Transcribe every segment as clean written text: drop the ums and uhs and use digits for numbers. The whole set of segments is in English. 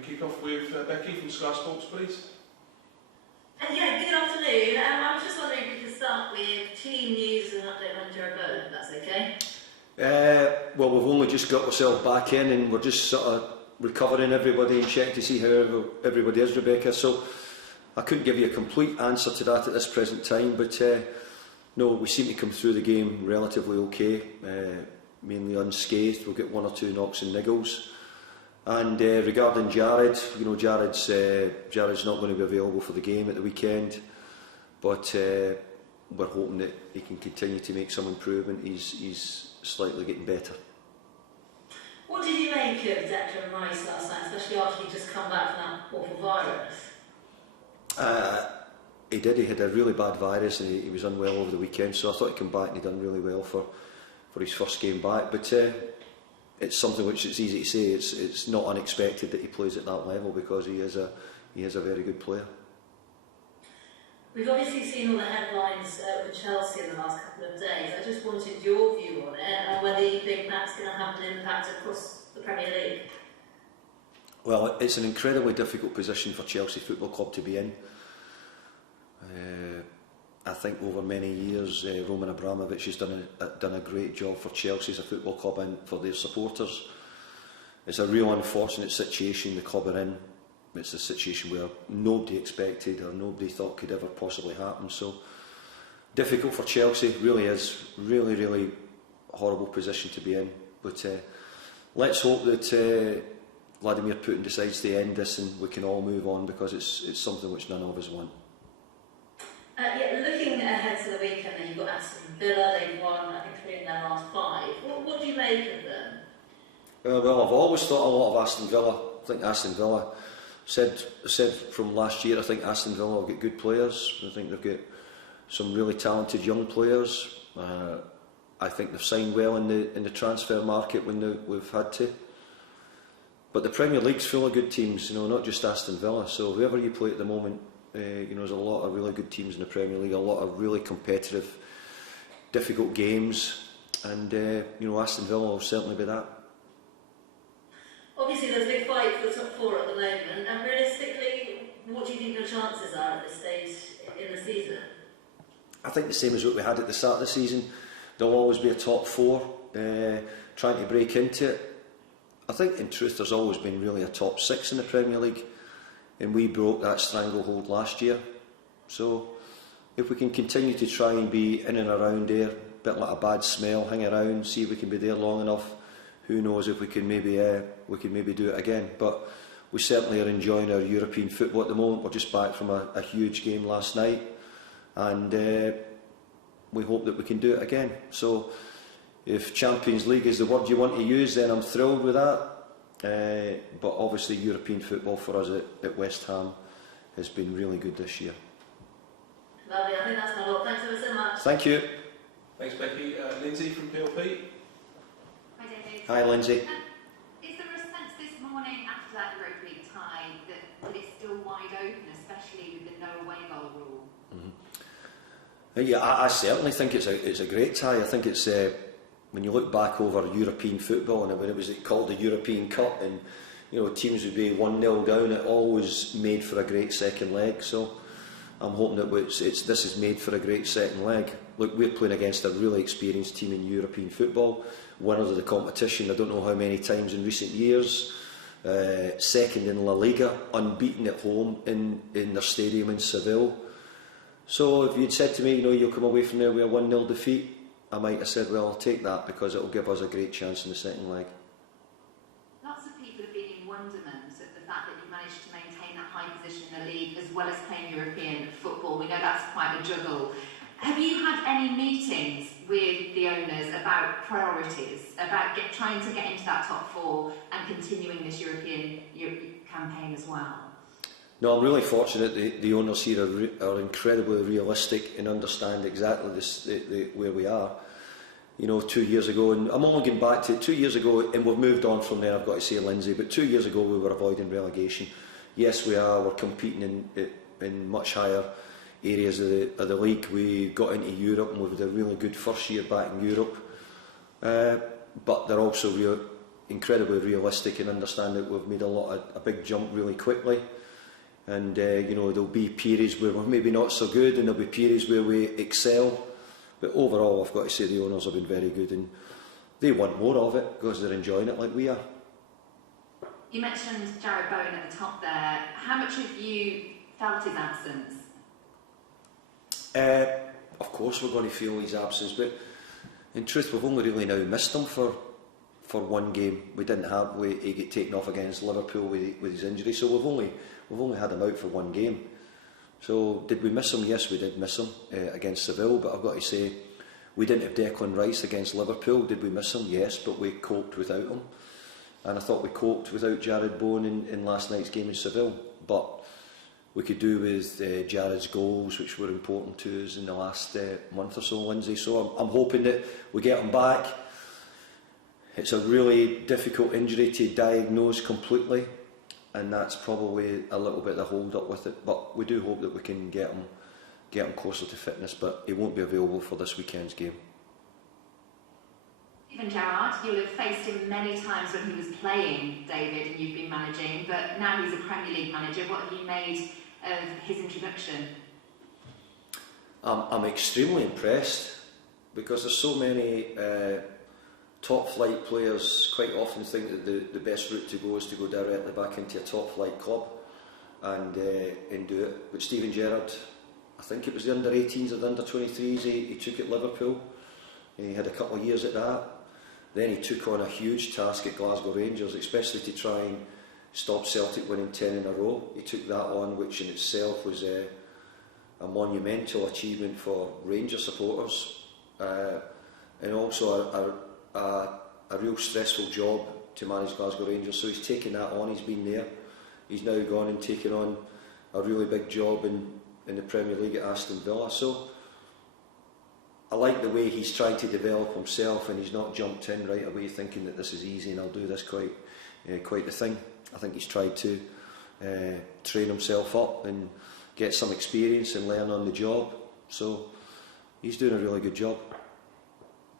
we kick off with Becky from Sky Sports, please. Yeah, good afternoon. I was just wondering if we could start with team news and update on GERRARD, if that's okay. Well, we've only just got ourselves back in and we're just sort of recovering everybody and checking to see how everybody is, Rebecca. So I couldn't give you a complete answer to that at this present time, but no, we seem to come through the game relatively okay, mainly unscathed. We'll get one or two knocks and niggles. And regarding GERRARD, you know, GERRARD's not going to be available for the game at the weekend, but we're hoping that he can continue to make some improvement. He's slightly getting better. What did you make of Declan Rice last night, especially after he'd just come back from that awful virus? He did. He had a really bad virus and he was unwell over the weekend, so I thought he'd come back and he'd done really well for his first game back. But it's something which it's easy to say. It's not unexpected that he plays at that level because he is a very good player. We've obviously seen all the headlines with Chelsea in the last couple of days. I just wanted your view on it and whether you think that's going to have an impact across the Premier League. Well, it's an incredibly difficult position for Chelsea Football Club to be in. I think over many years Roman Abramovich has done a great job for Chelsea as a football club and for their supporters. It's a real unfortunate situation the club are in. It's a situation where nobody expected or nobody thought could ever possibly happen. So difficult for Chelsea, really is. Really horrible position to be in. But let's hope that Vladimir Putin decides to end this and we can all move on, because it's something which none of us want. Yeah, looking ahead to the weekend, then you've got Aston Villa. They've won, I think, 3 in their last 5. What do you make of them? Well, I've always thought a lot of Aston Villa. I think Aston Villa said from last year, I think Aston Villa will get good players. I think they've got some really talented young players. I think they've signed well in the transfer market when we've had to. But the Premier League's full of good teams, you know, not just Aston Villa. So whoever you play at the moment, you know, there's a lot of really good teams in the Premier League, a lot of really competitive, difficult games, and you know, Aston Villa will certainly be that. Obviously, there's a big fight for the top 4 at the moment, and realistically, what do you think your chances are at this stage in the season? I think the same as what we had at the start of the season. There'll always be a top 4 trying to break into it. I think in truth there's always been really a top 6 in the Premier League, and we broke that stranglehold last year. So if we can continue to try and be in and around there, a bit like a bad smell, hang around, see if we can be there long enough, who knows if we can maybe do it again. But we certainly are enjoying our European football at the moment. We're just back from a huge game last night, and we hope that we can do it again. So if Champions League is the word you want to use, then I'm thrilled with that. But obviously European football for us at West Ham has been really good this year. Lovely, I think that's my lot. Thanks ever so much. Thank you. Thanks, Becky. Lindsay from PLP. Hi, David. Hi, Lindsay. Is there a sense this morning after that Europa League tie that it's still wide open, especially with the no away goal rule? Mm-hmm. Yeah, I certainly think it's a great tie. I think it's when you look back over European football, and when it was called the European Cup, and you know, teams would be 1-0 down, it always made for a great second leg. So I'm hoping that this is made for a great second leg. Look, we're playing against a really experienced team in European football, winners of the competition I don't know how many times in recent years, second in La Liga, unbeaten at home in their stadium in Seville. So if you'd said to me, you know, you'll come away from there with a 1-0 defeat, I might have said, well, I'll take that, because it will give us a great chance in the second leg. Lots of people have been in wonderment at the fact that you managed to maintain that high position in the league as well as playing European football. We know that's quite a juggle. Have you had any meetings with the owners about priorities, about trying to get into that top 4 and continuing this European campaign as well? No, I'm really fortunate the owners here are incredibly realistic and understand exactly where we are. You know, 2 years ago, and I'm only going back to 2 years ago, and we've moved on from there, I've got to say, Lindsay, but 2 years ago we were avoiding relegation. Yes, we are. We're competing in much higher areas of the league. We got into Europe, and we've had a really good first year back in Europe. But they're also incredibly realistic and understand that we've made a big jump really quickly. And you know, there'll be periods where we're maybe not so good, and there'll be periods where we excel. But overall, I've got to say the owners have been very good, and they want more of it because they're enjoying it like we are. You mentioned Jarrod Bowen at the top there. How much have you felt his absence? Of course we're going to feel his absence, but in truth we've only really now missed him for one game. We didn't have, he got taken off against Liverpool with his injury, so we've only had him out for one game. So did we miss him? Yes, we did miss him against Sevilla, but I've got to say, we didn't have Declan Rice against Liverpool. Did we miss him? Yes, but we coped without him. And I thought we coped without Jarrod Bowen in last night's game in Seville. But we could do with Jarrod's goals, which were important to us in the last month or so, Lindsay. So I'm hoping that we get him back. It's a really difficult injury to diagnose completely, and that's probably a little bit of the hold up with it. But we do hope that we can get him closer to fitness, but he won't be available for this weekend's game. Even Gerrard, you'll have faced him many times when he was playing, David, and you've been managing, but now he's a Premier League manager. What have you made of his introduction? I'm extremely impressed, because there's so many top flight players quite often think that the best route to go is to go directly back into a top flight club and do it. But Steven Gerrard, I think it was the under 18s or the under 23s he took at Liverpool. He had a couple of years at that. Then he took on a huge task at Glasgow Rangers, especially to try and stop Celtic winning 10 in a row. He took that on, which in itself was a monumental achievement for Rangers supporters, and also a real stressful job to manage Glasgow Rangers. So he's taken that on, he's been there. He's now gone and taken on a really big job in the Premier League at Aston Villa. So I like the way he's tried to develop himself, and he's not jumped in right away thinking that this is easy and I'll do this quite the thing. I think he's tried to train himself up and get some experience and learn on the job. So he's doing a really good job.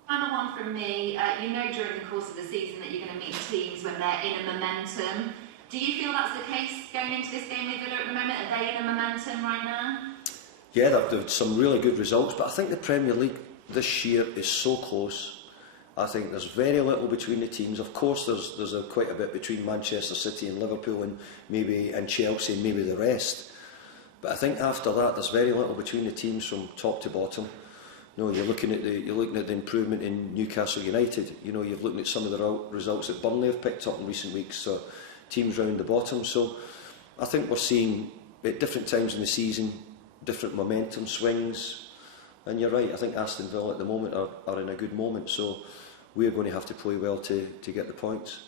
Final one from me. You know during the course of the season that you're going to meet teams when they're in a momentum. Do you feel that's the case going into this game with Villa at the moment? Are they in a momentum right now? Yeah, they've had some really good results, but I think the Premier League this year is so close. I think there's very little between the teams. Of course, there's quite a bit between Manchester City and Liverpool and Chelsea and maybe the rest. But I think after that, there's very little between the teams from top to bottom. You know, you're looking at the improvement in Newcastle United. You know, you're looking at some of the results that Burnley have picked up in recent weeks. So teams round the bottom. So I think we're seeing at different times in the season different momentum swings. And you're right, I think Aston Villa at the moment are in a good moment, so we're going to have to play well to get the points.